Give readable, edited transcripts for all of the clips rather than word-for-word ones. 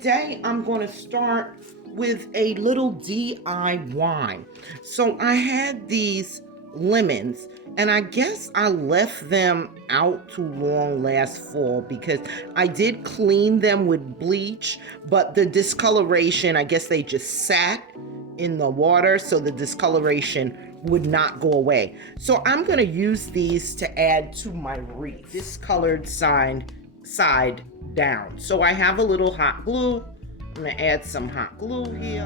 today I'm going to start with a little DIY. So I had these lemons, and I guess I left them out too long last fall because I did clean them with bleach, but the discoloration, I guess they just sat in the water, so the discoloration would not go away. So I'm going to use these to add to my wreath, discolored side down. So I have a little hot glue. I'm going to add some hot glue here.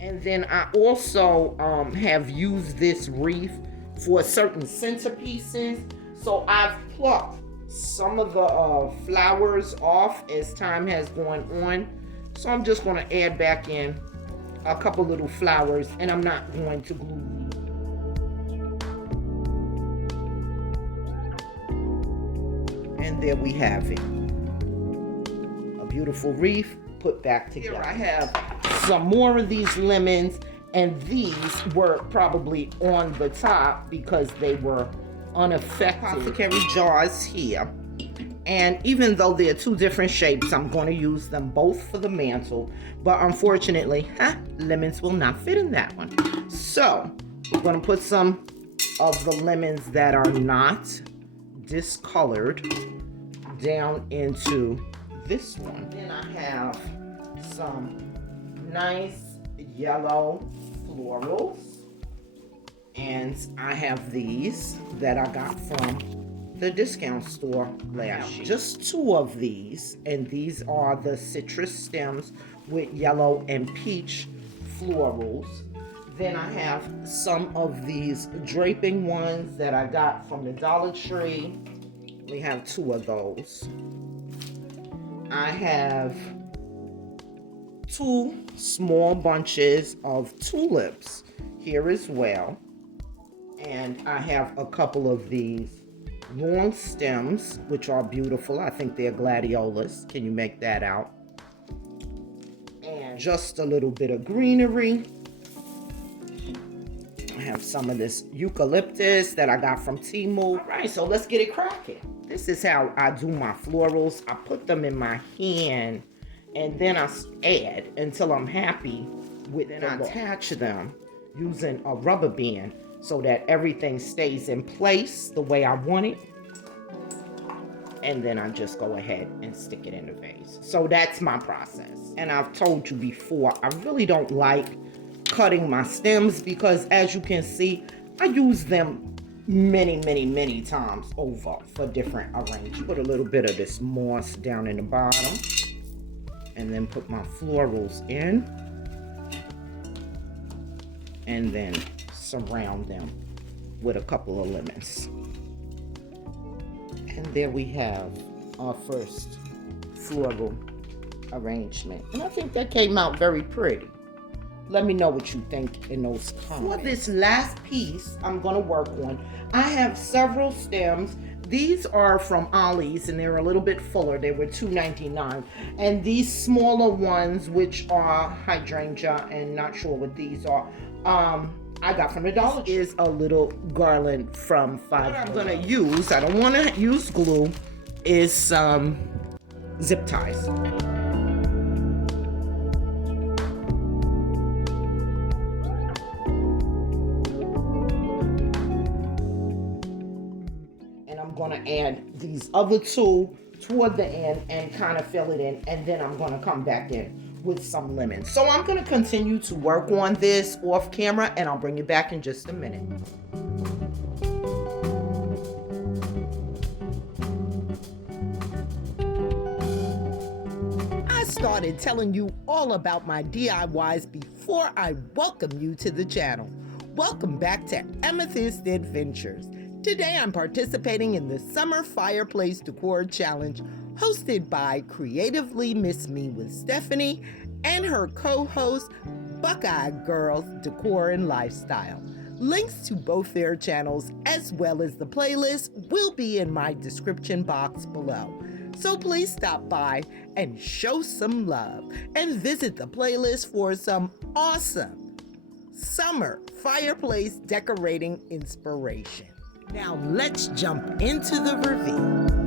And then I also have used this wreath for certain centerpieces. So I've plucked some of the flowers off as time has gone on. So I'm just going to add back in a couple little flowers, and I'm not going to glue these. And there we have it. A beautiful wreath put back together. Here I have some more of these lemons, and these were probably on the top because they were unaffected. Apothecary jars here. And even though they're two different shapes, I'm going to use them both for the mantle. But unfortunately, lemons will not fit in that one. So we're going to put some of the lemons that are not discolored down into this one. Then I have some nice yellow florals. And I have these that I got from the discount store last year. Just two of these, and these are the citrus stems with yellow and peach florals. Then I have some of these draping ones that I got from the Dollar Tree. We have two of those. I have two small bunches of tulips here as well. And I have a couple of these long stems, which are beautiful. I think they're gladiolas. Can you make that out? And just a little bit of greenery. I have some of this eucalyptus that I got from Temu. All right, so let's get it cracking. This is how I do my florals. I put them in my hand, and then I add until I'm happy with them. I attach them using a rubber band so that everything stays in place the way I want it. And then I just go ahead and stick it in the vase. So that's my process. And I've told you before, I really don't like cutting my stems because, as you can see, I use them many times over for different arrangements. Put a little bit of this moss down in the bottom, and then put my florals in, and then surround them with a couple of lemons. And there we have our first floral arrangement. And I think that came out very pretty. Let me know what you think in those comments. For this last piece I'm going to work on, I have several stems. These are from Ollie's, and they're a little bit fuller. They were $2.99. And these smaller ones, which are hydrangea, and not sure what these are, I got from the Dollar Tree, is a little garland from Five. What I'm going to use, I don't want to use glue, is some zip ties. And I'm going to add these other two toward the end and kind of fill it in, and then I'm going to come back in with some lemons. So I'm going to continue to work on this off camera, and I'll bring you back in just a minute. I started telling you all about my DIYs before I welcome you to the channel. Welcome back to Amethyst Adventures. Today I'm participating in the Summer Fireplace Decor Challenge hosted by Creatively Miss Me with Stephanie and her co-host Buckeye Girls Decor and Lifestyle. Links to both their channels as well as the playlist will be in my description box below. So please stop by and show some love and visit the playlist for some awesome summer fireplace decorating inspiration. Now let's jump into the reveal.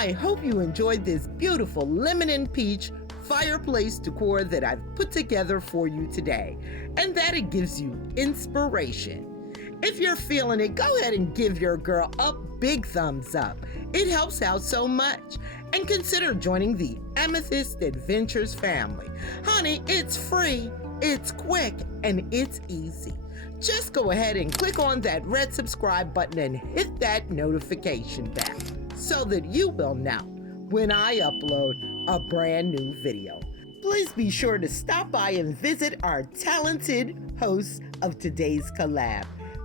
I hope you enjoyed this beautiful lemon and peach fireplace decor that I've put together for you today, and that it gives you inspiration. If you're feeling it, go ahead and give your girl a big thumbs up. It helps out so much. And consider joining the Amethyst Adventures family. Honey, it's free, it's quick, and it's easy. Just go ahead and click on that red subscribe button and hit that notification bell so that you will know when I upload a brand new video. Please be sure to stop by and visit our talented hosts of today's collab.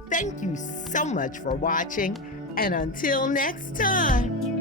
Thank you so much for watching, and until next time.